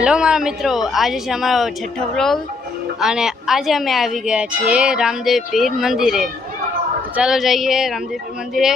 Hello મારા મિત્રો, આજે છે અમારો છઠ્ઠો વ્લોગ અને આજે અમે આવી ગયા છીએ રામદેવ પીર મંદિરે। તો ચાલો જઈએ રામદેવ પીર મંદિરે।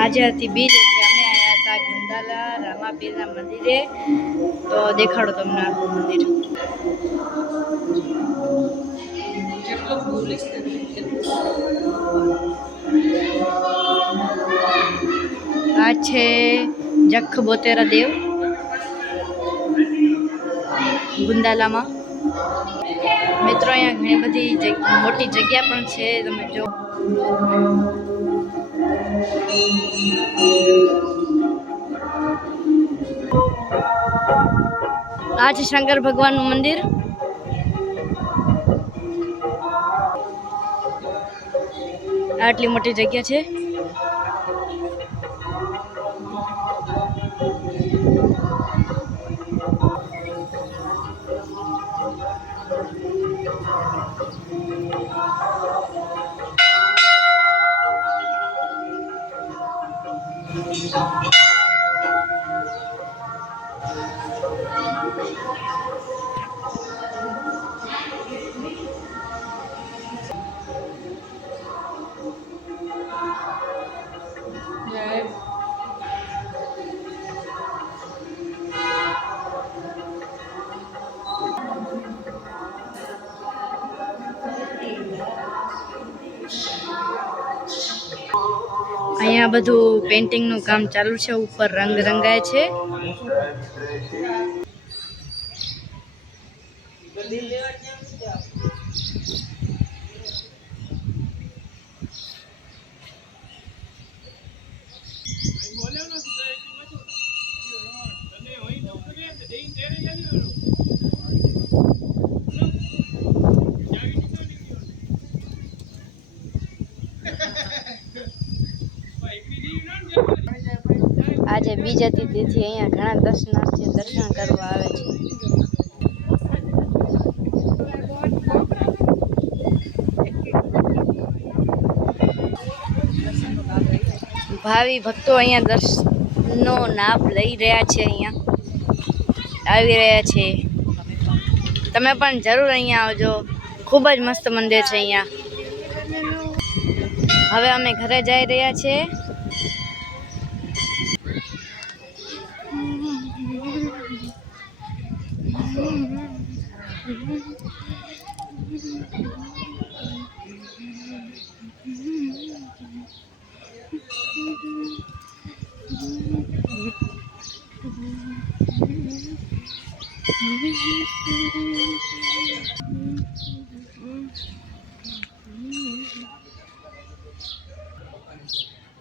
આજે હતી બીજ એટલે અમે આવ્યા હતા ગુંદાલા રામાપીરના મંદિરે। તો દેખાડો તમને આખું મંદિર। આ છે જખ બોતેરા દેવ ગુંદાલામાં। મિત્રો અહીંયા ઘણી બધી મોટી જગ્યા પણ છે, તમે જો। આ છે શંકર ભગવાનનું મંદિર। આટલી મોટી જગ્યા છે। અહીંયા બધું પેઇન્ટિંગનું કામ ચાલુ છે, ઉપર રંગ રંગાય છે। આજે બીજ હતી તેથી અહીંયા ઘણા દર્શનાર્થીઓ દર્શન કરવા આવે છે। ભાવિ ભક્તો અહીંયા દર્શનનો લાભ લઈ રહ્યા છે, અહીંયા આવી રહ્યા છે। તમે પણ જરૂર અહીંયા આવજો, ખૂબ જ મસ્ત મંદિર છે અહીંયા। હવે અમે ઘરે જઈ રહ્યા છીએ।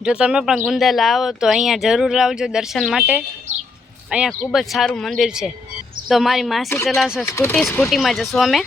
જો તમે પણ ગુંદાલા આવો તો અહીંયા જરૂર આવજો દર્શન માટે। અહીંયા ખૂબ જ સારું મંદિર છે। તો મારી માસી ચલાવશે સ્કૂટીમાં જશું અમે।